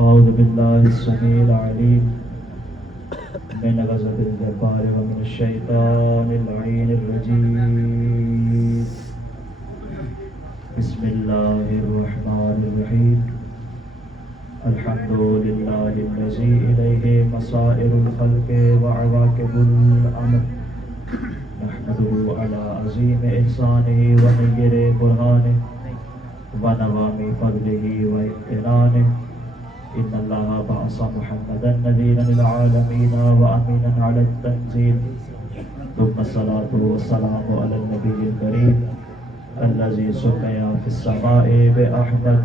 أعوذ بالله السميع العليم من غضب الجبار ومن الشيطان اللعين الرجيم. بسم الله الرحمن الرحيم. الحمد لله الذي إليه مصائر الخلق وعواقب الأمر. نحمده على عظيم إحسانه ومنير برهانه ونوام فضله وامتنانه. إن الله بعث محمدا نذيرا للعالمين وأمينا على التنزيل. ثم الصلاة والسلام على النبي الكريم الذي سمي في السماء بأحمد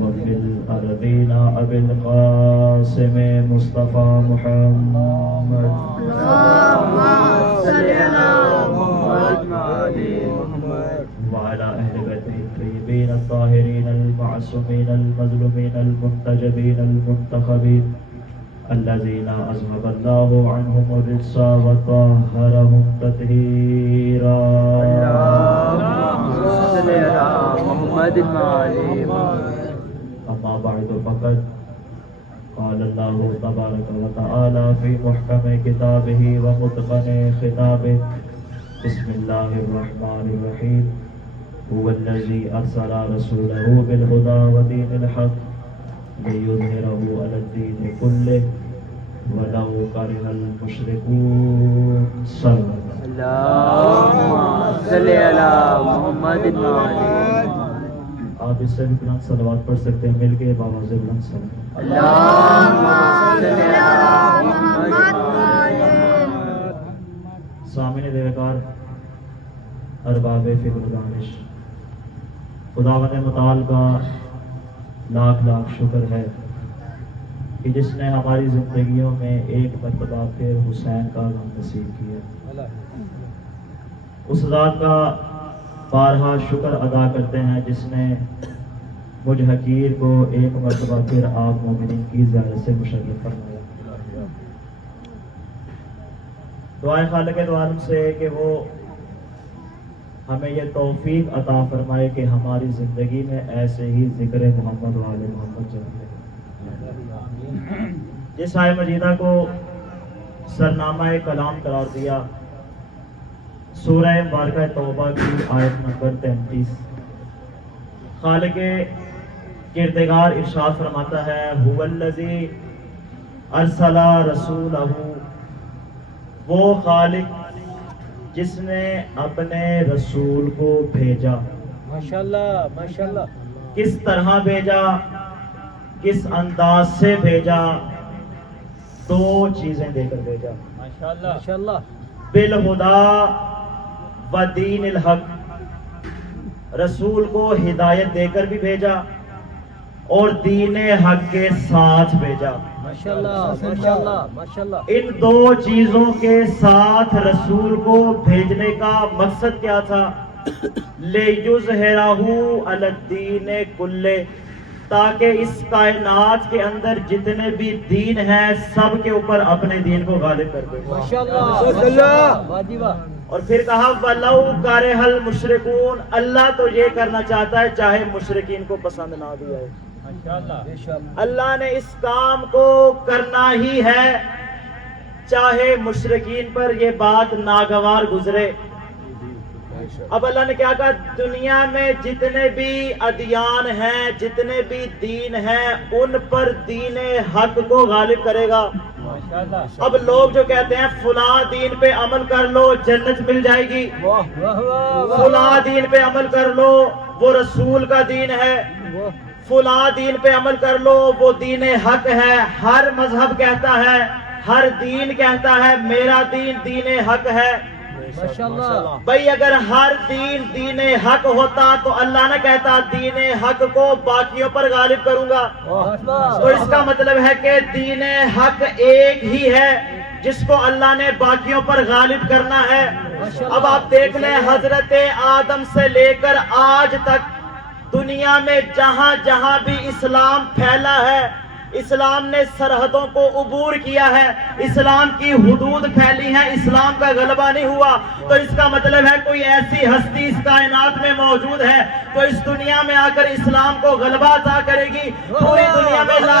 وفي الأرضين أبي القاسم مصطفى محمد. اللهم صل على محمد وعلى أهل بيته الطيبين الطاهرين المعصومين المظلومين المنتجبين المنتخبين الذين أذهب الله عنهم الرجس وطهرهم تطهيرا. اللهم صل على محمد أما بعد فقد قال الله تبارك وتعالى في محكم كتابه ومتقن خطابه. بسم الله الرحمن الرحيم. هو الذي أرسل رسوله بالهدى ودين الحق ليظهره على الدين كله ولو كره المشركون. صلى اللهم صل على محمد آپ اس سے بھی بلند صلوات پڑھ سکتے ہیں مل کے باواز بلند صلوات. اللهم صل على محمد. سامعین دیوکار، ارباب فکر و دانش، خداوند متعال کا لاکھ لاکھ شکر ہے کہ جس نے ہماری زندگیوں میں ایک مرتبہ پھر حسین کا غم نصیب کیا. اس ذات کا بارہا شکر ادا کرتے ہیں جس نے مجھ حقیر کو ایک مرتبہ پھر آپ مومنین کی زیارت سے مشرف فرمایا. دعائیں خالق دو عالم سے کہ وہ ہمیں یہ توفیق عطا فرمائے کہ ہماری زندگی میں ایسے ہی ذکر محمد و آل محمد چلے. جس آیہ مجیدہ کو سرنامہ کلام قرار دیا، سورہ مبارکہ توبہ کی آیت نمبر 33، خالق کردگار ارشاد فرماتا ہے هو الذی ارسل رسولہ، وہ خالق جس نے اپنے رسول کو بھیجا. ماشاءاللہ ماشاءاللہ. کس طرح بھیجا، کس انداز سے بھیجا؟ دو چیزیں دے کر بھیجا. ماشاءاللہ ماشاءاللہ. بالہدا و دین الحق، رسول کو ہدایت دے کر بھی بھیجا اور دین حق کے ساتھ بھیجا. ماشاءاللہ ماشاءاللہ ماشاءاللہ. ان دو چیزوں کے ساتھ رسول کو بھیجنے کا مقصد کیا تھا؟ لِیُظْہِرَہُ عَلَى الدِّینِ کُلِّہ، تاکہ اس کائنات کے اندر جتنے بھی دین ہیں سب کے اوپر اپنے دین کو غالب کر دے. ماشاءاللہ. اور پھر کہا وَلَوْ کَرِہَ الْمُشْرِکُونَ، اللہ تو یہ کرنا چاہتا ہے چاہے مشرکین کو پسند نہ بھی آئے. اللہ نے اس کام کو کرنا ہی ہے چاہے مشرکین پر یہ بات ناگوار گزرے. اب اللہ نے کیا کہا؟ دنیا میں جتنے بھی ادیان ہیں، جتنے بھی دین ہیں، ان پر دین حق کو غالب کرے گا. اب لوگ جو کہتے ہیں فلاں دین پہ عمل کر لو جنت مل جائے گی، فلاں دین پہ عمل کر لو وہ رسول کا دین ہے، فلاں دین پہ عمل کر لو وہ دین حق ہے. ہر مذہب کہتا ہے، ہر دین کہتا ہے میرا دین دین حق ہے. بھئی اگر ہر دین دین حق ہوتا تو اللہ نہ کہتا دین حق کو باقیوں پر غالب کروں گا. تو اس کا مطلب ہے کہ دین حق ایک ہی ہے جس کو اللہ نے باقیوں پر غالب کرنا ہے. اب آپ دیکھ لیں حضرت آدم سے لے کر آج تک دنیا میں جہاں جہاں بھی اسلام پھیلا ہے، اسلام نے سرحدوں کو عبور کیا ہے، اسلام کی حدود پھیلی ہیں، اسلام کا غلبہ نہیں ہوا. تو اس کا مطلب ہے کوئی ایسی ہستی اس کائنات میں موجود ہے تو اس دنیا میں آ کر اسلام کو غلبہ عطا کرے گی. پوری دنیا میں لا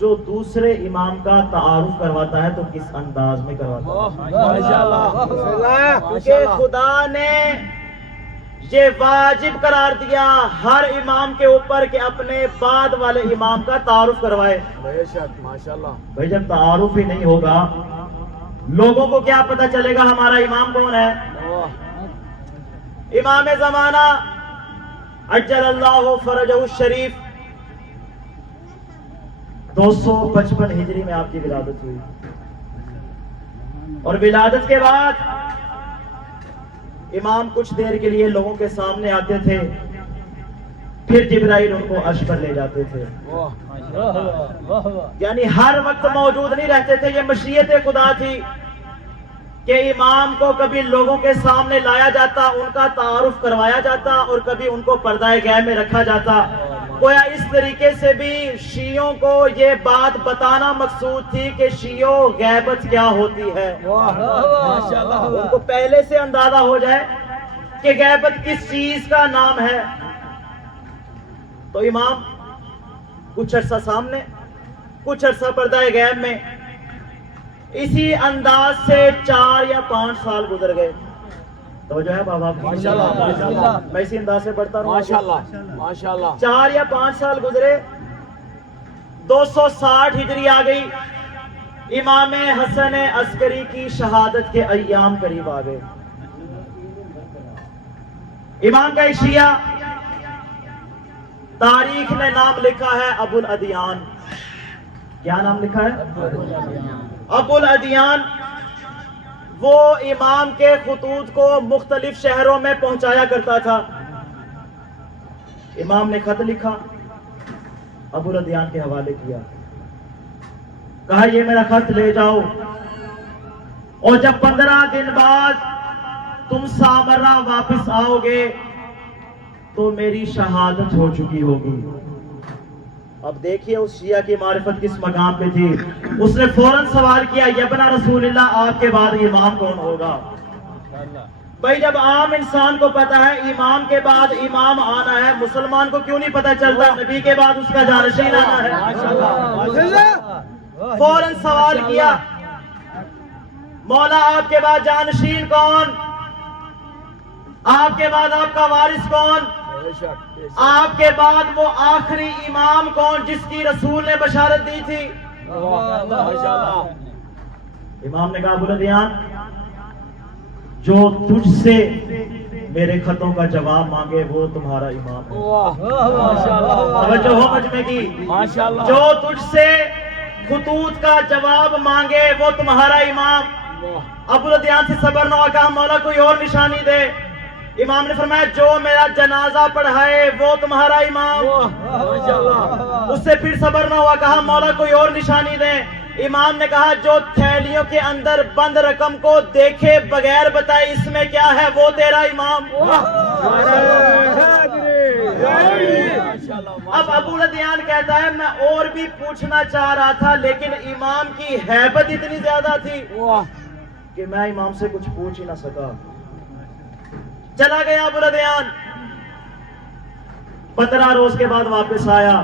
جو دوسرے امام کا تعارف کرواتا ہے تو کس انداز میں کرواتا ہے؟ کیونکہ خدا نے یہ واجب قرار دیا ہر امام کے اوپر کہ اپنے بعد والے امام کا تعارف کروائے. بھائی جب تعارف ہی نہیں ہوگا لوگوں کو کیا پتہ چلے گا ہمارا امام کون ہے؟ امام زمانہ عجل اللہ فرجہ الشریف 255 ہجری میں آپ کی ولادت ہوئی، اور ولادت کے بعد امام کچھ دیر کے لیے لوگوں کے سامنے آتے تھے، پھر جبرائیل ان کو عرش پر لے جاتے تھے. یعنی ہر وقت موجود نہیں رہتے تھے. یہ مشیت خدا تھی کہ امام کو کبھی لوگوں کے سامنے لایا جاتا، ان کا تعارف کروایا جاتا، اور کبھی ان کو پردہ غیب میں رکھا جاتا. گویا اس طریقے سے بھی شیعوں کو یہ بات بتانا مقصود تھی کہ شیعوں غیبت کیا ہوتی ہے. ان کو پہلے سے اندازہ ہو جائے کہ غیبت کس چیز کا نام ہے. تو امام کچھ عرصہ سامنے، کچھ عرصہ پردہ غیب میں، اسی انداز سے 4 یا 5 سال گزر گئے. توجہ ہے بابا؟ میں اسی انداز سے پڑھتا رہا. 4 یا 5 سال گزرے، 260 ہجری آ گئی، امام حسن عسکری کی شہادت کے ایام قریب آ گئے. امام کا ایک شیعہ تاریخ نے نام لکھا ہے ابو الادیان. کیا نام لکھا ہے؟ ابو الادیان. وہ امام کے خطوط کو مختلف شہروں میں پہنچایا کرتا تھا. امام نے خط لکھا، ابو الادیان کے حوالے کیا، کہا یہ میرا خط لے جاؤ، اور جب 15 دن بعد تم سامرہ واپس آؤ گے تو میری شہادت ہو چکی ہوگی. اب دیکھیے اس شیعہ کی معرفت کس مقام پہ تھی. اس نے فوراً سوال کیا، یبنا رسول اللہ آپ کے بعد امام کون ہوگا؟ بھائی جب عام انسان کو پتا ہے امام کے بعد امام آنا ہے، مسلمان کو کیوں نہیں پتا چلتا نبی کے بعد اس کا جانشین آنا ہے؟ فوراً سوال کیا، مولا آپ کے بعد جانشین کون؟ آپ کے بعد آپ کا وارث کون؟ آپ کے بعد وہ آخری امام کون جس کی رسول نے بشارت دی تھی؟ امام نے کہا ابو الادیان، جو تجھ سے میرے خطوں کا جواب مانگے وہ تمہارا امام ہے. توجہ ہو مجمع کی. جو تجھ سے خطوط کا جواب مانگے وہ تمہارا امام. ابو الادیان سے صبر نہ ہوا، کہا مولا کوئی اور نشانی دے. امام نے فرمایا جو میرا جنازہ پڑھائے وہ تمہارا امام. اس سے پھر صبر نہ ہوا، کہا مولا کوئی اور نشانی دیں. امام نے کہا جو تھیلیوں کے اندر بند رقم کو دیکھے بغیر بتائے اس میں کیا ہے وہ تیرا امام. اب ابو الادیان کہتا ہے میں اور بھی پوچھنا چاہ رہا تھا لیکن امام کی ہیبت اتنی زیادہ تھی کہ میں امام سے کچھ پوچھ ہی نہ سکا. چلا گیا ابو الادیان. 15 روز کے بعد واپس آیا.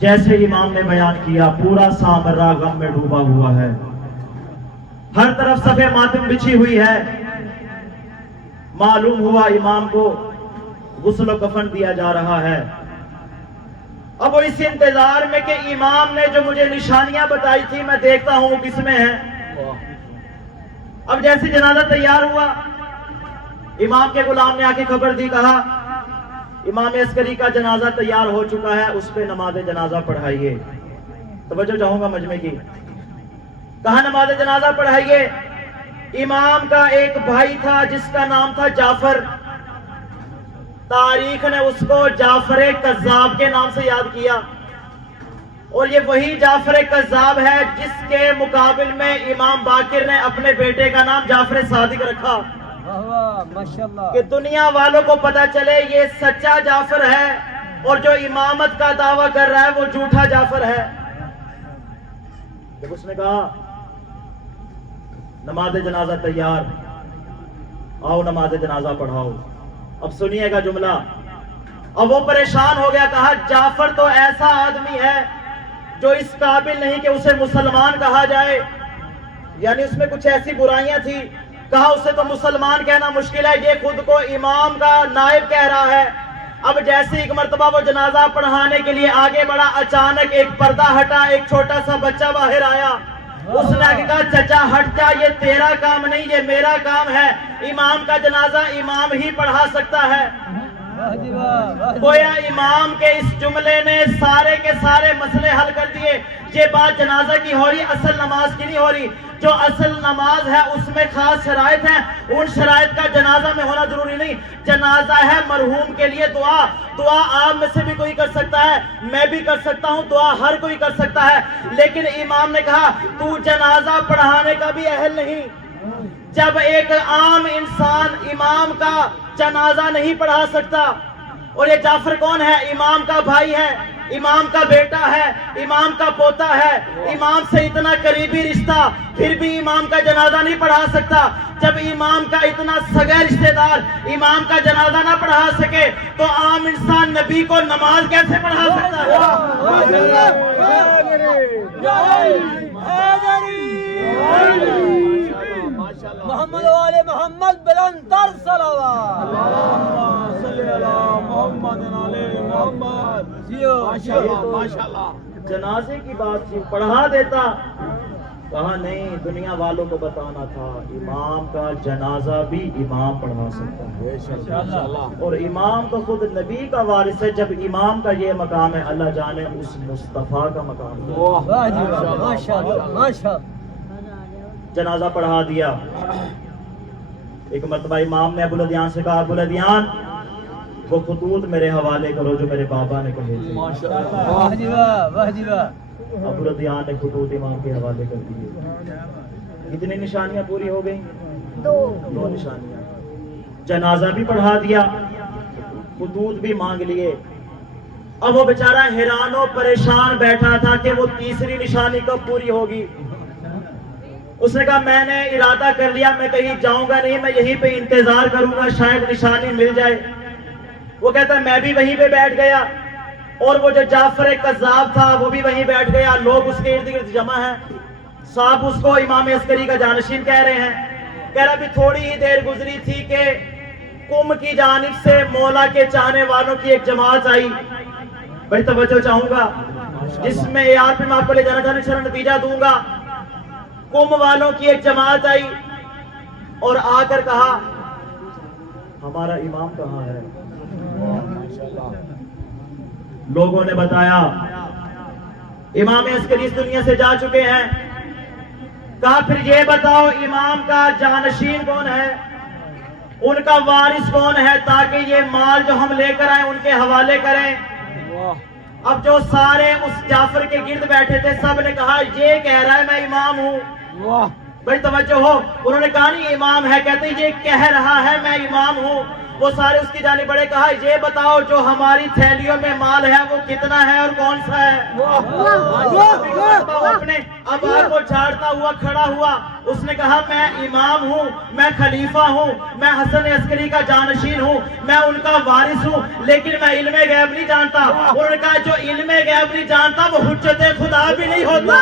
جیسے امام نے بیان کیا پورا سامرہ غم میں ڈوبا ہوا ہے، ہر طرف صفے ماتم بچھی ہوئی ہے. معلوم ہوا امام کو غسل و کفن دیا جا رہا ہے. اب وہ اس انتظار میں کہ امام نے جو مجھے نشانیاں بتائی تھی میں دیکھتا ہوں کس میں ہے. اب جیسے جنازہ تیار ہوا امام کے غلام نے آ کے خبر دی، کہا امام عسکری کا جنازہ تیار ہو چکا ہے، اس پہ نماز جنازہ پڑھائیے. توجہ چاہوں گا مجمع کی. کہا نماز جنازہ پڑھائیے. امام کا ایک بھائی تھا جس کا نام تھا جعفر. تاریخ نے اس کو جعفر کذاب کے نام سے یاد کیا، اور یہ وہی جعفر کذاب ہے جس کے مقابل میں امام باقر نے اپنے بیٹے کا نام جعفر صادق رکھا کہ دنیا والوں کو پتا چلے یہ سچا جعفر ہے اور جو امامت کا دعویٰ کر رہا ہے وہ جھوٹا جعفر ہے. جب اس نے کہا نماز جنازہ تیار، آؤ نماز جنازہ پڑھاؤ. اب سنیے گا جملہ. اب وہ پریشان ہو گیا، کہا جعفر تو ایسا آدمی ہے جو اس قابل نہیں کہ اسے مسلمان کہا جائے، یعنی اس میں کچھ ایسی برائیاں تھی، کہا اسے تو مسلمان کہنا مشکل ہے، یہ خود کو امام کا نائب کہہ رہا ہے۔ اب جیسے ایک مرتبہ وہ جنازہ پڑھانے کے لیے آگے بڑھا، اچانک ایک پردہ ہٹا، ایک چھوٹا سا بچہ باہر آیا۔ اس نے آگے کہا چچا ہٹ جا، یہ تیرا کام نہیں، یہ میرا کام ہے، امام کا جنازہ امام ہی پڑھا سکتا ہے۔ گویا امام کے اس جملے نے سارے کے سارے مسئلے حل کر دیے۔ یہ بات جنازہ کی ہو رہی، اصل نماز کی نہیں ہو رہی۔ جو اصل نماز ہے اس میں خاص شرائط ہیں، ان شرائط کا جنازہ میں ہونا ضروری نہیں۔ جنازہ ہے مرحوم کے لیے دعا، دعا آپ میں سے بھی کوئی کر سکتا ہے، میں بھی کر سکتا ہوں، دعا ہر کوئی کر سکتا ہے۔ لیکن امام نے کہا تو جنازہ پڑھانے کا بھی اہل نہیں۔ جب ایک عام انسان امام کا جنازہ نہیں پڑھا سکتا، اور یہ جعفر کون ہے؟ امام کا بھائی ہے، امام کا بیٹا ہے، امام کا پوتا ہے، امام سے اتنا قریبی رشتہ، پھر بھی امام کا جنازہ نہیں پڑھا سکتا۔ جب امام کا اتنا سگا رشتہ دار امام کا جنازہ نہ پڑھا سکے تو عام انسان نبی کو نماز کیسے پڑھا سکتا ہے؟ محمد والے محمد بلندر صلوات جنازے کی بات تھی، پڑھا دیتا، کہا نہیں، دنیا والوں کو بتانا تھا امام کا جنازہ بھی امام پڑھا سکتا ہے، اور امام تو خود نبی کا وارث ہے۔ جب امام کا یہ مقام ہے، اللہ جانے اس مصطفیٰ کا مقام ہے۔ ماشاءاللہ۔ جنازہ پڑھا دیا۔ ایک مرتبہ امام نے ابوالعدیان سے کہا ابوالعدیان وہ خطوط میرے حوالے کرو جو میرے بابا نے کہے تھے۔ ابوالعدیان نے خطوط امام کے حوالے کر دیے۔ کتنی نشانیاں پوری ہو گئی؟ دو نشانیاں۔ جنازہ بھی پڑھا دیا، خطوط بھی مانگ لیے۔ اب وہ بیچارہ حیران و پریشان بیٹھا تھا کہ وہ تیسری نشانی کب پوری ہوگی۔ اس نے کہا میں نے ارادہ کر لیا، میں کہیں جاؤں گا نہیں، میں یہیں پہ انتظار کروں گا، شاید نشانی مل جائے۔ وہ کہتا ہے میں بھی وہیں پہ بیٹھ گیا، اور وہ جو جعفر کذاب تھا وہ بھی وہیں بیٹھ گیا۔ لوگ اس کے ارد گرد جمع ہیں، صاحب اس کو امام عسکری کا جانشین کہہ رہے ہیں۔ کہہ رہا ابھی تھوڑی ہی دیر گزری تھی کہ قم کی جانب سے مولا کے چاہنے والوں کی ایک جماعت آئی۔ بڑی توجہ چاہوں گا، جس میں یار پہ میں آپ کو لے جانا چاہوں گا، نتیجہ دوں گا۔ قم والوں کی ایک جماعت آئی اور آ کر کہا ہمارا امام کہاں ہے؟ لوگوں نے بتایا امام عسکری اس دنیا سے جا چکے ہیں۔ کہا پھر یہ بتاؤ امام کا جانشین کون ہے، ان کا وارث کون ہے، تاکہ یہ مال جو ہم لے کر آئیں ان کے حوالے کریں۔ اب جو سارے اس جعفر کے گرد بیٹھے تھے سب نے کہا یہ کہہ رہا ہے میں امام ہوں۔ بڑی توجہ ہو، انہوں نے کہا نہیں امام ہے، کہتے یہ کہہ رہا ہے میں امام ہوں۔ وہ سارے اس کی جانب بڑھے، کہا یہ بتاؤ جو ہماری تھیلیوں میں مال ہے وہ کتنا ہے اور کون سا ہے؟ اپنے ابا کو جھاڑتا ہوا کھڑا ہوا، اس نے کہا میں امام ہوں، میں خلیفہ ہوں، میں حسن عسکری کا جانشین ہوں، میں ان کا وارث ہوں، لیکن میں علم غیب نہیں جانتا۔ انہوں نے کہا جو علم غیب نہیں جانتا وہ حجت خدا بھی نہیں ہوتا۔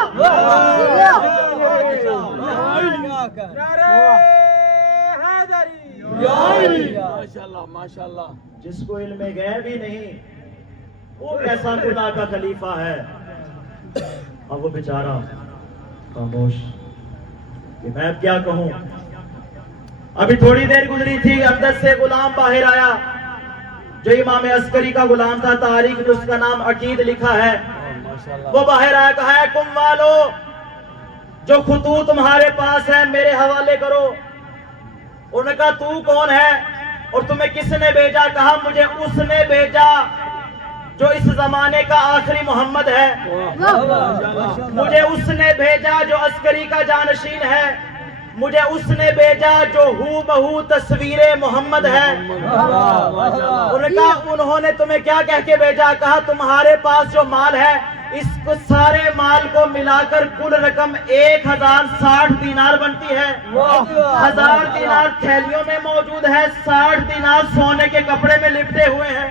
ماشاءاللہ۔ جس کو علم غیب ہی نہیں وہ کیسا خدا کا خلیفہ ہے؟ اب وہ بیچارہ خاموش کہ میں اب کیا کہوں۔ ابھی تھوڑی دیر گزری تھی، اندر سے غلام باہر آیا جو امام عسکری کا غلام تھا، تاریخ میں اس کا نام عقید لکھا ہے۔ وہ باہر آیا، کہا ہے قم والو جو خطوط تمہارے پاس ہے میرے حوالے کرو۔ انہوں نے کہا تو کون ہے اور تمہیں کس نے بھیجا؟ کہا مجھے اس نے بھیجا جو اس زمانے کا آخری محمد ہے، مجھے اس نے بھیجا جو عسکری کا جانشین ہے، مجھے اس نے بھیجا جو ہو بہو تصویر محمد ہے۔ انہوں نے کہا انہوں نے تمہیں کیا کہہ کے بھیجا؟ کہا تمہارے پاس جو مال ہے اس کو سارے مال کو ملا کر کل رقم 1060 دینار بنتی ہے۔ 1000 دینار تھیلیوں میں موجود ہے، 60 دینار سونے کے کپڑے میں لپٹے ہوئے ہیں۔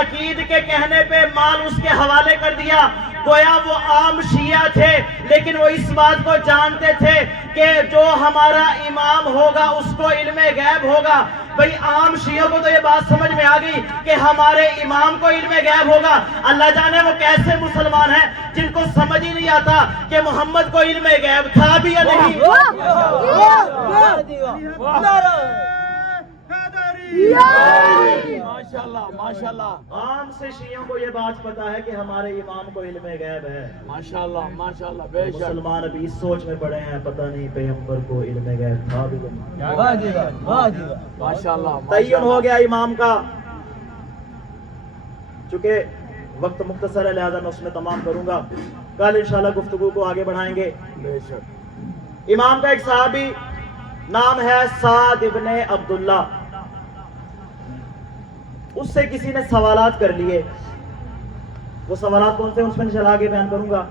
عقید کے کہنے پہ مال اس کے حوالے کر دیا. گویا وہ عام شیعہ تھے لیکن وہ اس بات کو جانتے تھے کہ جو ہمارا امام ہوگا اس کو علم غیب ہوگا. بھئی عام شیعوں کو تو یہ بات سمجھ میں آ گئی کہ ہمارے امام کو علم غیب ہوگا. اللہ جانے وہ کیسے مسلمان ہیں جن کو سمجھ ہی نہیں آتا کہ محمد کو علم غیب تھا بھی یا نہیں. ماشاءاللہ ماشاءاللہ. عام سے شیعوں کو یہ بات پتا ہے کہ ہمارے امام کو علم غیب ہے. ماشاءاللہ ماشاءاللہ بے شک. مسلمان ابھی اس سوچ میں پڑے ہیں پتہ نہیں پیغمبر کو علم غیب تھا بھی یا نہیں. واہ جی واہ واہ جی واہ. ماشاءاللہ تعین ہو گیا امام کا. چونکہ وقت مختصر ہے لہذا میں اس میں تمام کروں گا. کل انشاءاللہ گفتگو کو آگے بڑھائیں گے. بے شک. امام کا ایک صحابی نام ہے سعد ابن عبداللہ. اس سے کسی نے سوالات کر لیے. وہ سوالات کون سے اس میں انشاءاللہ آگے بیان کروں گا.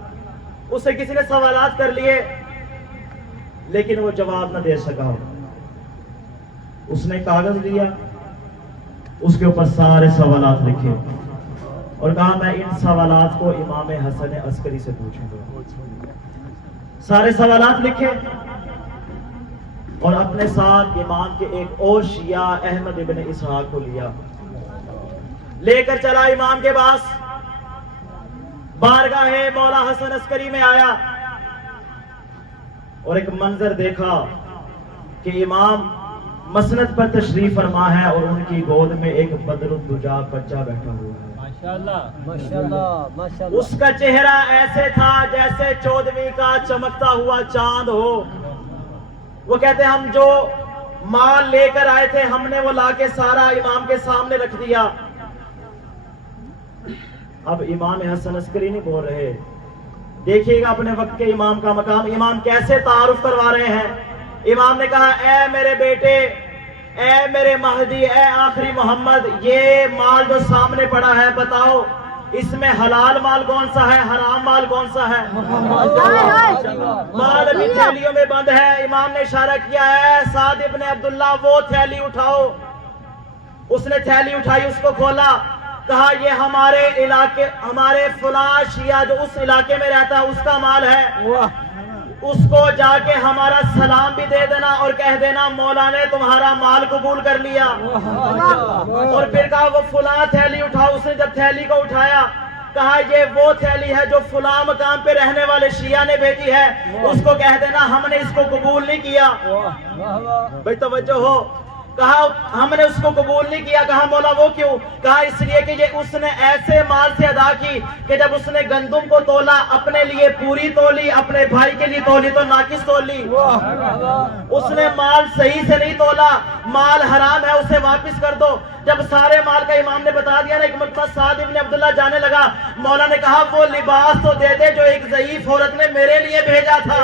اس سے کسی نے سوالات کر لیے لیکن وہ جواب نہ دے سکا. اس نے کاغذ دیا, اس کے اوپر سارے سوالات لکھے اور کہا میں ان سوالات کو امام حسن عسکری سے پوچھوں گا. سارے سوالات لکھے اور اپنے ساتھ امام کے ایک اور شیعہ احمد ابن اسحاق کو لیا. لے کر چلا امام کے پاس. بارگاہ مولا حسن عسکری میں آیا اور ایک منظر دیکھا کہ امام مسند پر تشریف فرما ہے اور ان کی گود میں ایک بدر الدجا بچہ بیٹھا ہوا ہے. ماشاءاللہ ماشاءاللہ ماشاءاللہ. اس کا چہرہ ایسے تھا جیسے 14ویں کا چمکتا ہوا چاند ہو. وہ کہتے ہم جو مال لے کر آئے تھے ہم نے وہ لا کے سارا امام کے سامنے رکھ دیا. اب امام حسن عسکری نہیں بول رہے. دیکھیے گا اپنے وقت کے امام کا مقام. امام کیسے تعارف کروا رہے ہیں. امام نے کہا اے میرے بیٹے, اے میرے مہدی, اے آخری محمد, یہ مال جو سامنے پڑا ہے بتاؤ اس میں حلال مال کون سا ہے, حرام مال کون سا ہے. مال ابھی تھیلیوں میں بند ہے. امام نے اشارہ کیا ہے سعد ابن عبداللہ وہ تھیلی اٹھاؤ. اس نے تھیلی اٹھائی, اس کو کھولا, کہا یہ ہمارے علاقے, ہمارے فلاں شیعہ جو اس علاقے میں رہتا ہے اس کا مال ہے. اس کو جا کے ہمارا سلام بھی دے دینا اور کہہ دینا مولا نے تمہارا مال قبول کر لیا. اور پھر کہا وہ فلاں تھیلی اٹھاؤ. اس نے جب تھیلی کو اٹھایا کہا یہ وہ تھیلی ہے جو فلاں مقام پہ رہنے والے شیعہ نے بھیجی ہے, اس کو کہہ دینا ہم نے اس کو قبول نہیں کیا. بھائی توجہ ہو. کہا ہم نے اس کو قبول نہیں کیا. کہا مولا وہ کیوں؟ کہا اس لیے کہ یہ اس نے ایسے مال سے ادا کی کہ جب اس نے گندم کو تولا اپنے لیے پوری تولی, اپنے بھائی کے لیے تولی تو ناقص تولی. اس نے مال صحیح سے نہیں تولا, مال حرام ہے اسے واپس کر دو. جب سارے مال کا امام نے بتا دیا نا, ایک مرتبہ سعد ابن عبداللہ جانے لگا. مولا نے کہا وہ لباس تو دے دے جو ایک ضعیف عورت نے میرے لیے بھیجا تھا.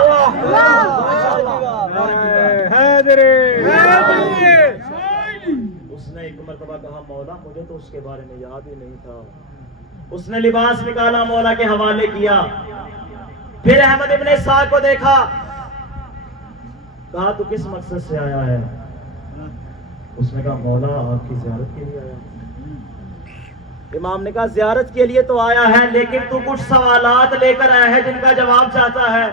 اس نے ایک مرتبہ کہا مولا مجھے تو اس کے بارے میں یاد ہی نہیں تھا. اس نے لباس نکالا, مولا کے حوالے کیا. پھر احمد ابن اسحاق کو دیکھا, کہا تو کس مقصد سے آیا ہے؟ اس نے کہا مولا آپ کی زیارت کے لیے آیا. امام نے کہا زیارت کے لیے تو آیا ہے لیکن تو کچھ سوالات لے کر آیا ہے جن کا جواب چاہتا ہے.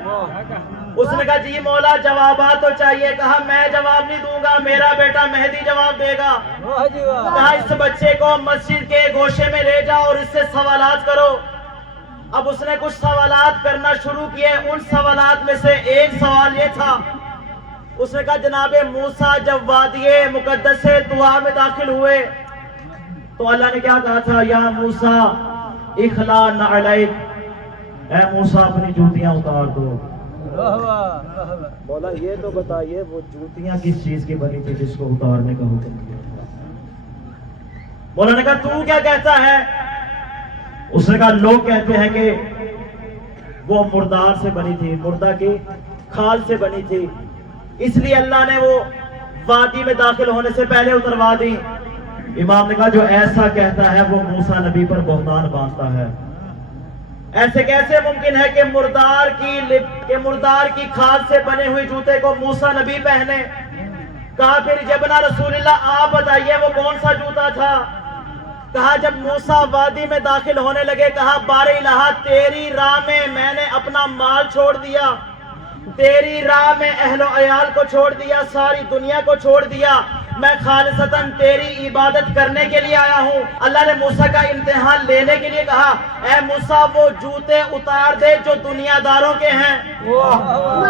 اس نے کہا جی مولا جوابات تو چاہیے. کہا میں جواب نہیں دوں گا, میرا بیٹا مہدی جواب دے گا. کہا اس بچے کو مسجد کے گوشے میں لے جاؤ اور اس سے سوالات کرو. اب اس نے کچھ سوالات کرنا شروع کیے. ان سوالات میں سے ایک سوال یہ تھا, اس نے کہا جناب موسیٰ جب وادی مقدس سے طوا میں داخل ہوئے تو اللہ نے کیا کہا تھا, یا موسیٰ اخلا نعلیک, اے موسیٰ اپنی جوتیاں اتار دو. مولا یہ تو بتائیے وہ جوتیاں کس چیز کی بنی تھی جس کو اتارنے کا حکم کیا تھا. مولا نے کہا تو کیا کہتا ہے؟ اس نے کہا لوگ کہتے ہیں کہ وہ مردار سے بنی تھی, مردہ کی کھال سے بنی تھی, اس لیے اللہ نے وہ وادی میں داخل ہونے سے پہلے اتروا دی. امام نے کہا جو ایسا کہتا ہے وہ موسیٰ نبی پر بہتان باندھتا ہے. ایسے کیسے ممکن ہے کہ مردار کی کھال سے بنے ہوئے جوتے کو موسیٰ نبی پہنے؟ کہا پھر جبنا رسول اللہ آپ بتائیے وہ کون سا جوتا تھا؟ کہا جب موسیٰ وادی میں داخل ہونے لگے، کہا بار الہ تیری راہ میں میں نے اپنا مال چھوڑ دیا، تیری راہ میں اہل و عیال کو چھوڑ دیا، ساری دنیا کو چھوڑ دیا، میں خالصتاً تیری عبادت کرنے کے لیے آیا ہوں۔ اللہ نے موسیٰ کا امتحان لینے کے لیے کہا اے موسیٰ وہ جوتے اتار دے جو دنیا داروں کے ہیں،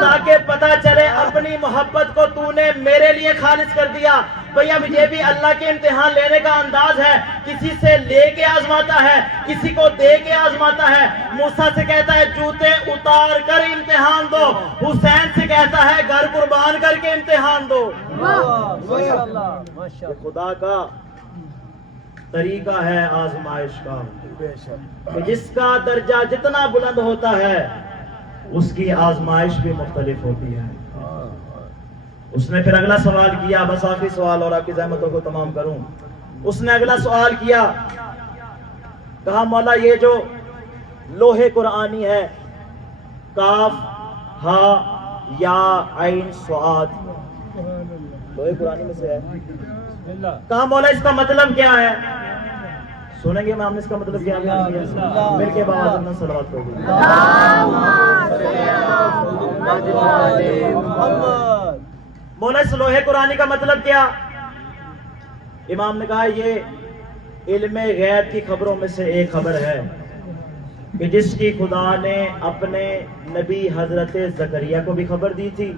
تاکہ پتہ چلے اپنی محبت کو تو نے میرے لیے خالص کر دیا۔ بھیا مجھے بھی اللہ کے امتحان لینے کا انداز ہے، کسی سے لے کے آزماتا ہے، کسی کو دے کے آزماتا ہے۔ موسیٰ سے کہتا ہے جوتے اتار کر امتحان دو، حسین سے کہتا ہے گھر قربان کر کے امتحان دو۔ یہ خدا کا طریقہ ہے آزمائش کا، کہ جس کا درجہ جتنا بلند ہوتا ہے اس کی آزمائش بھی مختلف ہوتی ہے۔ اس نے پھر اگلا سوال کیا، بس آخری سوال اور آپ کی زحمتوں کو تمام کروں۔ اس نے اگلا سوال کیا، کہا مولا یہ جو لوح قرآنی ہے، کاف ہا یا عین صاد، لوح قرآنی میں سے ہے، کہا مولا اس کا مطلب کیا ہے؟ سنیں گے ہم نے اس کا مطلب کیا ہے؟ مل کے باواز اپنا صلوات پڑھ دیں۔ مولا اس لوح قرآنی کا مطلب کیا؟ امام نے کہا یہ علم غیب کی خبروں میں سے ایک خبر ہے کہ جس کی خدا نے اپنے نبی حضرت زکریا کو بھی خبر دی تھی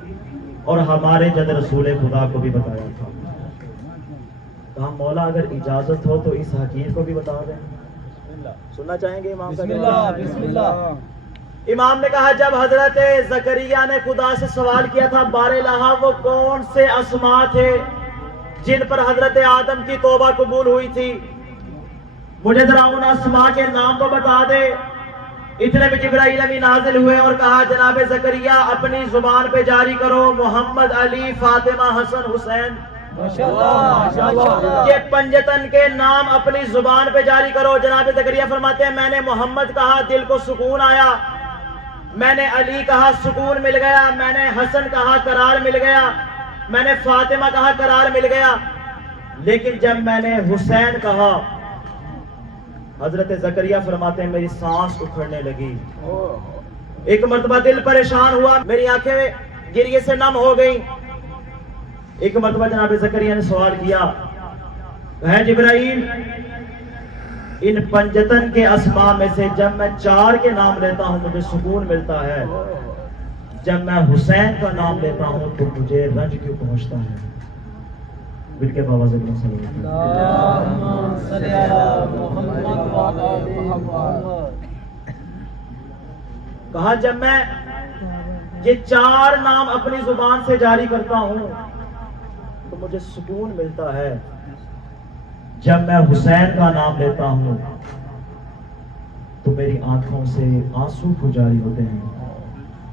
اور ہمارے جد رسول خدا کو بھی بتایا تھا۔ کہا مولا اگر اجازت ہو تو اس حقیق کو بھی بتا دیں۔ سننا چاہیں گے امام کا؟ بسم اللہ۔ امام نے کہا جب حضرت زکریا نے خدا سے سوال کیا تھا بار الہ وہ کون سے اسماء تھے جن پر حضرت آدم کی توبہ قبول ہوئی تھی، مجھے ذرا ان اسماء کے نام تو بتا دے۔ اتنے میں جبرائیل بھی نازل ہوئے اور کہا جناب زکریا اپنی زبان پہ جاری کرو محمد، علی، فاطمہ، حسن، حسین، یہ پنجتن کے نام اپنی زبان پہ جاری کرو۔ جناب زکریا فرماتے ہیں میں نے محمد کہا دل کو سکون آیا، میں نے علی کہا سکون مل گیا، میں نے حسن کہا قرار مل گیا، میں نے فاطمہ کہا قرار مل گیا، لیکن جب میں نے حسین کہا حضرت زکریا فرماتے ہیں میری سانس اکھڑنے لگی، ایک مرتبہ دل پریشان ہوا، میری آنکھیں گریے سے نم ہو گئی۔ ایک مرتبہ جناب زکریا نے سوال کیا ہے جبرائیل ان پنجتن کے اسماء میں سے جب میں 4 کے نام لیتا ہوں مجھے سکون ملتا ہے، جب میں حسین کا نام لیتا ہوں تو مجھے رنج کیوں پہنچتا ہے؟ مل کے بابا ذکر صلی کہا جب میں یہ 4 نام اپنی زبان سے جاری کرتا ہوں تو مجھے سکون ملتا ہے، جب میں حسین کا نام لیتا ہوں تو میری آنکھوں سے آنسو کو جاری ہوتے ہیں۔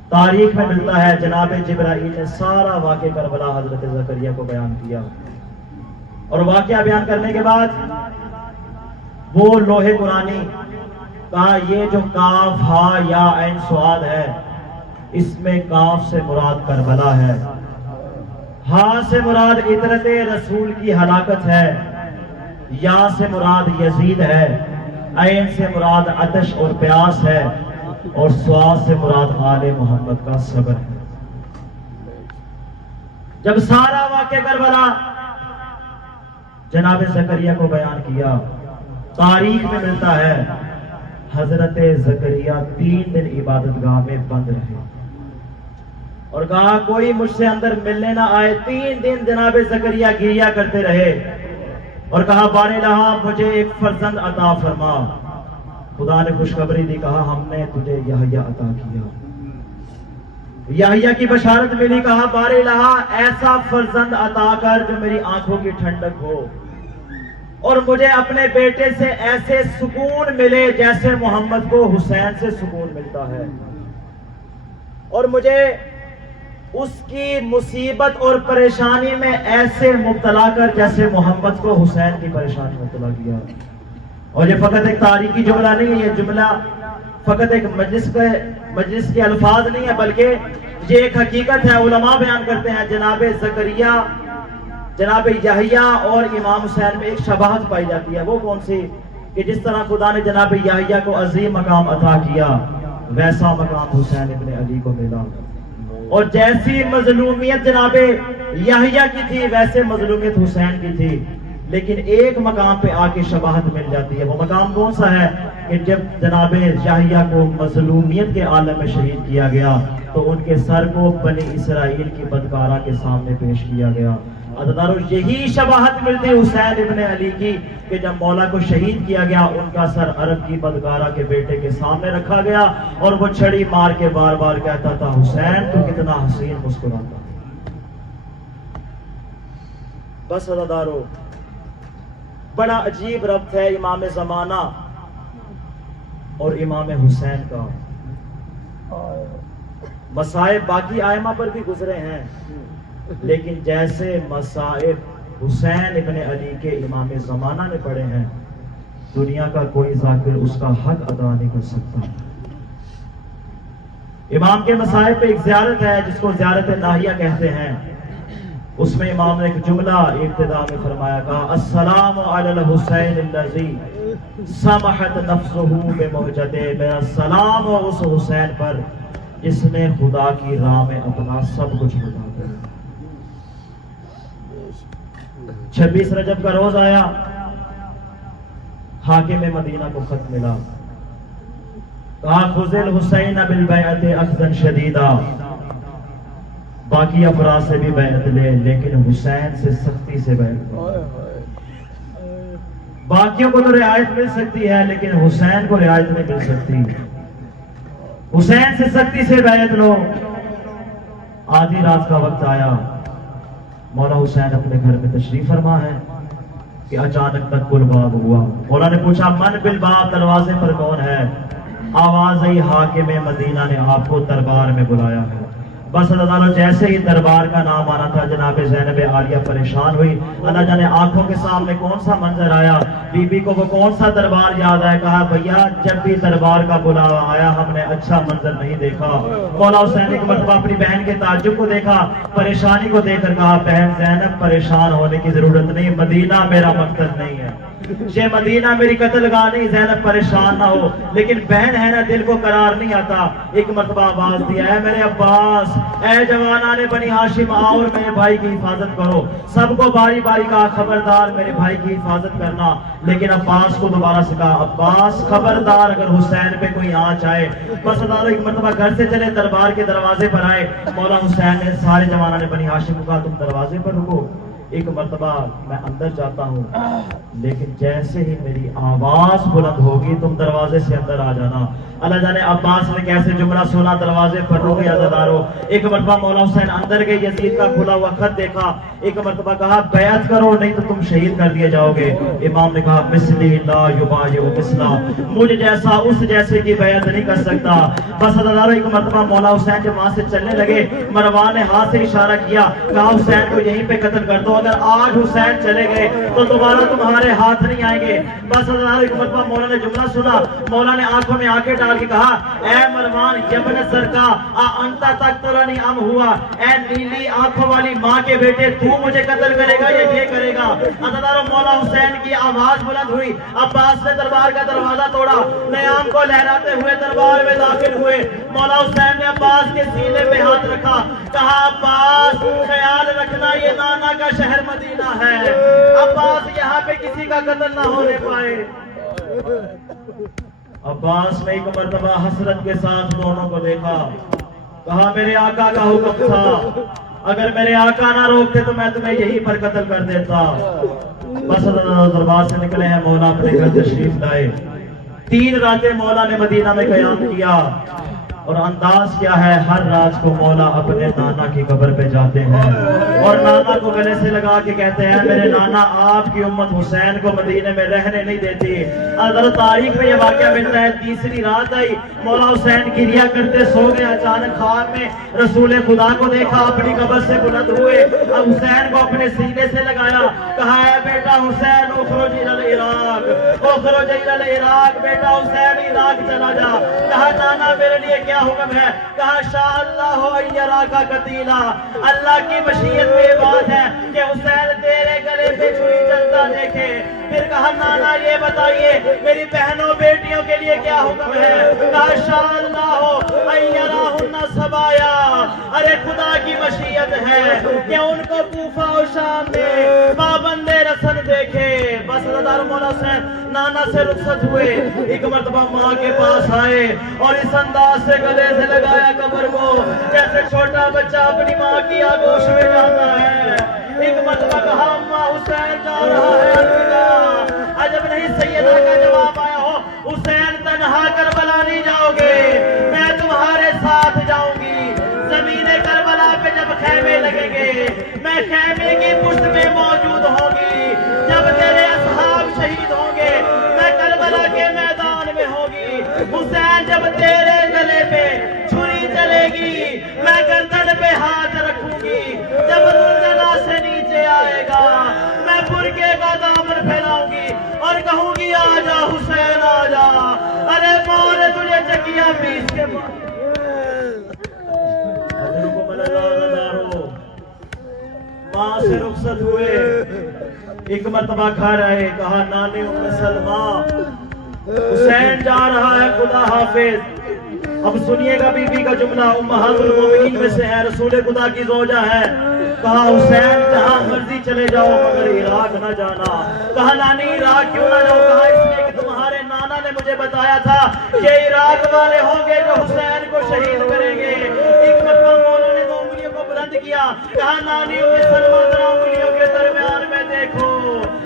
تاریخ میں ملتا ہے جناب جبرائیل نے سارا واقعہ کربلا حضرت زکریا کو بیان کیا، اور واقعہ بیان کرنے کے بعد وہ لوح قرآنی کہا یہ جو کاف ہا یا عین صاد ہے اس میں کاف سے مراد کربلا ہے، ہاں سے مراد عطرت رسول کی ہلاکت ہے، یا سے مراد یزید ہے، عین سے مراد عطش اور پیاس ہے، اور صاد سے مراد آل محمد کا صبر ہے۔ جب سارا واقعہ کربلا جناب زکریا کو بیان کیا، تاریخ میں ملتا ہے حضرت زکریا 3 دن عبادت گاہ میں بند رہے اور کہا کوئی مجھ سے اندر ملنے نہ آئے۔ 3 دن جناب زکریا گریا کرتے رہے اور کہا بار الہ مجھے ایک فرزند عطا فرما۔ خدا نے خوشخبری دی، کہا ہم نے تجھے یحییٰ عطا کیا، یحییٰ کی بشارت ملی، کہا بار الہ ایسا فرزند عطا کر جو میری آنکھوں کی ٹھنڈک ہو اور مجھے اپنے بیٹے سے ایسے سکون ملے جیسے محمد کو حسین سے سکون ملتا ہے، اور مجھے اس کی مصیبت اور پریشانی میں ایسے مبتلا کر جیسے محمد کو حسین کی پریشانی میں مبتلا کیا۔ اور یہ فقط ایک تاریخی جملہ نہیں ہے، یہ جملہ فقط ایک مجلس کے الفاظ نہیں ہے، بلکہ یہ ایک حقیقت ہے۔ علماء بیان کرتے ہیں جناب زکریا جناب یحییٰ اور امام حسین میں ایک شباہت پائی جاتی ہے. وہ کون سی؟ کہ جس طرح خدا نے جناب یحییٰ کو عظیم مقام عطا کیا ویسا مقام حسین ابن علی کو ملا. اور جیسی مظلومیت جناب یحییٰ کی تھی ویسے مظلومیت حسین کی تھی. لیکن ایک مقام پہ آ کے شباہت مل جاتی ہے. وہ مقام کون سا ہے؟ کہ جب جناب یحییٰ کو مظلومیت کے عالم میں شہید کیا گیا تو ان کے سر کو بنی اسرائیل کی بدکارہ کے سامنے پیش کیا گیا. عزیزانو یہی شباہت ملتی حسین ابن علی کی کہ جب مولا کو شہید کیا گیا ان کا سر عرب کی بدکارہ کے بیٹے کے سامنے رکھا گیا اور وہ چھڑی مار کے بار بار کہتا تھا حسین تو کتنا حسین مسکراتا. بس عزیزانو بڑا عجیب ربط ہے امام زمانہ اور امام حسین کا. مصائب باقی ائمہ پر بھی گزرے ہیں لیکن جیسے مصائب حسین ابن علی کے امام زمانہ نے پڑے ہیں دنیا کا کوئی ذاکر اس کا حق ادا نہیں کر سکتا. امام کے مصائب پہ ایک زیارت ہے جس کو زیارت ناہیہ کہتے ہیں. اس میں امام نے ایک جملہ ابتدا میں فرمایا کہا السلام علی الحسین الذی سمحت نفسہ بمہجتہ. میرا سلام ہو اس حسین پر جس نے خدا کی راہ میں اپنا سب کچھ بتا دیا. 26 رجب کا روز آیا حاکم مدینہ کو خط ملا. کہا خذ الحسین بالبیعۃ اخذا شدیدا. باقی افراد سے بھی بیعت لے لیکن حسین سے سختی سے بیعت لے. باقیوں کو تو رعایت مل سکتی ہے لیکن حسین کو رعایت نہیں مل سکتی. حسین سے سختی سے بیعت لو. آدھی رات کا وقت آیا. مولا حسین اپنے گھر میں تشریف فرما ہے کہ اچانک تک الباب ہوا. مولا نے پوچھا من بالباب, دروازے پر کون ہے؟ آواز آئی حاکم مدینہ نے آپ کو دربار میں بلایا ہے. بس اللہ تعالیٰ جیسے ہی دربار کا نام آنا تھا جناب زینب عالیہ پریشان ہوئی. اللہ جانے آنکھوں کے سامنے کون سا منظر آیا. بی بی کو وہ کون سا دربار یاد آیا. کہا بھیا جب بھی دربار کا بلاوا آیا ہم نے اچھا منظر نہیں دیکھا. مولا حسین ایک مرتبہ اپنی بہن کے تعجب کو دیکھا, پریشانی کو دیکھ کر کہا بہن زینب پریشان ہونے کی ضرورت نہیں, مدینہ میرا مقصد نہیں ہے, یہ مدینہ میری قتل گاہ نہیں, زینب پریشان نہ ہو. لیکن بہن ہے نا دل کو قرار نہیں آتا. ایک مرتبہ آواز دیا ہے میرے عباس, اے جوانان بنی ہاشم آؤ اور میرے بھائی کی حفاظت کرو. سب کو باری باری کہا خبردار میرے بھائی کی حفاظت کرنا. لیکن عباس کو دوبارہ سے کہا عباس خبردار اگر حسین پہ کوئی آنچ آئے. بس ایک مرتبہ گھر سے چلے دربار کے دروازے پر آئے. مولا حسین نے سارے جوانان بنی ہاشم کو کہا تم دروازے پر رکو. ایک مرتبہ میں اندر جاتا ہوں لیکن جیسے ہی میری آواز بلند ہوگی تم دروازے سے اندر آ جانا. اللہ جانے عباس نے کیسے جملہ سنا, دروازے پر رو گیا عزادارو. ایک مرتبہ مولا حسین اندر گئے, یزید کا کھلا ہوا خط دیکھا. ایک مرتبہ کہا بیعت کرو نہیں تو تم شہید کر دیے جاؤ گے. امام نے کہا مثلی لا یبایع مثلا, مجھ جیسا اس جیسے کی بیعت نہیں کر سکتا. بس عزادارو ایک مرتبہ مولا حسین جب وہاں سے چلنے لگے مروان نے ہاتھ سے اشارہ کیا, کہا حسین کو یہیں پہ قتل کر دو, اگر آج حسین چلے گئے تو دوبارہ تمہارے ہاتھ نہیں آئیں گے. بس ایک مرتبہ مولا نے جملہ سنا. مولا نے آنکھوں میں آنکھیں ڈال کے کہا اے مروان یبن سرکا انتا تقتلنی ام ہوا, اے نیلی آنکھوں والی ماں کے بیٹے تو مجھے قتل کرے گا یا یہ کرے گا. عزادارو مولا حسین کی آواز بلند ہوئی. عباس نے دربار کا دروازہ توڑا, نیام کو لہراتے ہوئے دربار میں داخل ہوئے. مولا حسین نے عباس کے سینے پہ ہاتھ رکھا, کہا عباس خیال رکھنا یہ نانا کا شہر مدینہ ہے, عباس یہاں پہ کسی کا قتل نہ ہونے پائے. عباس نے ایک مرتبہ حسرت کے ساتھ دونوں کو دیکھا, کہا میرے آقا کا حکم تھا, اگر میرے آقا نہ روکتے تو میں تمہیں یہیں پر قتل کر دیتا. بس دربار سے نکلے ہیں, مولا اپنے گھر تشریف لائے. 3 راتیں مولا نے مدینہ میں قیام کیا اور انداز کیا ہے ہر رات کو مولا اپنے نانا کی قبر پہ جاتے ہیں اور نانا کو گلے سے لگا کے کہتے ہیں میرے نانا آپ کی امت حسین کو مدینے میں رہنے نہیں دیتی. حضرت تاریخ میں یہ واقعہ ملتا ہے, 3ری رات آئی, مولا حسین گریا کرتے سو گئے. اچانک خواب میں رسول خدا کو دیکھا, اپنی قبر سے بلند ہوئے, اب حسین کو اپنے سینے سے لگایا, کہا ہے بیٹا حسین اخرج الی العراق, اخرج الی العراق, بیٹا حسین عراق چلا جا. کہا نانا میرے لیے کیا کیا حکم ہے؟ کہا شاء اللہ یرا کا قتیلا، اللہ کی مشیت میں بات ہے کہ حسین تیرے گلے پہ چھری چلتا دیکھے۔ پھر کہا نانا یہ بتائیے میری بہنوں بیٹیوں کے لیے کیا حکم ہے؟ کہا شاء اللہ یراہن سبایا، ارے خدا کی مشیت ہے کہ ان کو کوفہ و شام میں پابند رسن دیکھے۔ بس حضرت مولا حسین نانا سے رخصت ہوئے، ایک مرتبہ ماں کے پاس آئے اور اس انداز سے گلے سے لگایا قبر کو جیسے چھوٹا بچہ اپنی ماں کی آغوش میں جاتا ہے۔ ایک مرتبہ کہا اماں حسین جا رہا ہے الوداع۔ عجب نہیں سیدہ کا جواب آیا ہو، حسین تنہا کربلا نہیں جاؤ گے، میں تمہارے ساتھ جاؤں گی۔ زمین کربلا پہ جب خیمے لگیں گے میں خیمے کی پشت میں موجود ہوں گی، جب تیرے اصحاب شہید ہوں گے میں کربلا کے میدان میں ہوں گی۔ حسین جب تیرے گلے پہ چھری چلے گی میں گردن پہ ہاتھ رکھوں گی، جب زنجنا سے نیچے آئے گا میں برقعے کا دامن پھیلاؤں گی اور کہوں گی آجا حسین آجا، ارے ماں نے تجھے چکیا پیس کے ماں سے رخصت ہوئے، ایک مرتبہ گھر آئے، کہا نانی ام سلمہ حسین جا رہا ہے خدا حافظ۔ اب سنیے گا بی بی کا جملہ، امہات المومنین میں سے ہے، رسول خدا کی زوجہ ہے۔ کہا حسین جہاں مرضی چلے جاؤ مگر عراق نہ جانا۔ کہا نانی عراق کیوں نہ جاؤ؟ کہا اس لیے کہ تمہارے نانا نے مجھے بتایا تھا کہ عراق والے ہوں گے جو حسین کو شہید کریں گے۔ ایک مرتبہ مولا نے دو انگلیوں کو بلند کیا، کہا نانی ام سلمہ ذرا انگلیوں کے درمیان میں دیکھو۔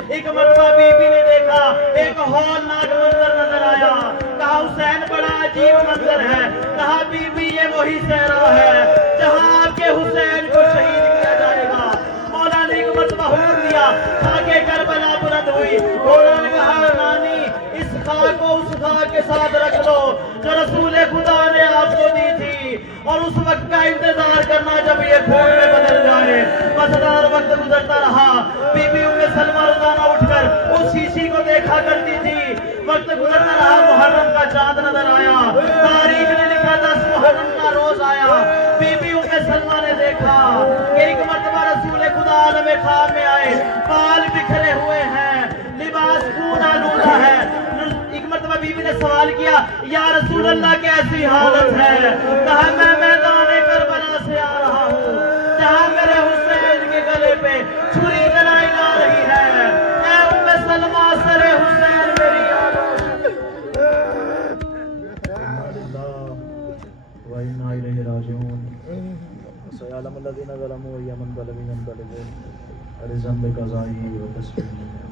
ایک مرتبہ بی بی نے دیکھا، ایک ہولناک منظر نظر آیا۔ کہا حسین بڑا عجیب منظر ہے۔ کہا بی بی یہ وہی صحرا ہے جہاں آپ کے حسین کو شہید کیا جائے گا۔ مولا نے ایک مرتبہ حکم دیا، خاکِ کربلا بلند ہوئی۔ مولا نے کہا نانی اس خاک کو اس خاک کے ساتھ رکھ لو جو رسول خدا نے آپ کو دی تھی، اور اس وقت کا انتظار کرنا جب یہ خون میں بدل جائے۔ بس ہر وقت گزرتا رہا، بی بی ام سلمہ روزانہ اٹھ کر اس شیشی کو دیکھا کرتی تھی۔ وقت گزرتا رہا، محرم کا چاند نظر آیا، تاریخ نے لکھا 10 محرم کا روز آیا۔ بی بی ام سلمہ نے دیکھا کہ ایک مرتبہ رسول خدا عالم خواب میں آئے، بال بکھرے ہوئے ہیں، لباس خون آلودہ ہے۔ ایک مرتبہ بی بی نے سوال کیا یا رسول اللہ کیسی حالت ہے؟ کہا میں میدان کربلا سے آ رہا ہوں جہاں میرے حسین کے گلے پہ چھری چلائی جا رہی ہے۔ اے ام سلمہ سر حسین میری وَإِنَّا إِلَيْهِ رَاجِعُونَ سَيَعْلَمُ الَّذِينَ ظَلَمُوا أَيَّ مُنقَلَبٍ يَنقَلِبُونَ عَلَىٰ ذَنبِ قَضَائِهِ وَتَسْلِيمِهِ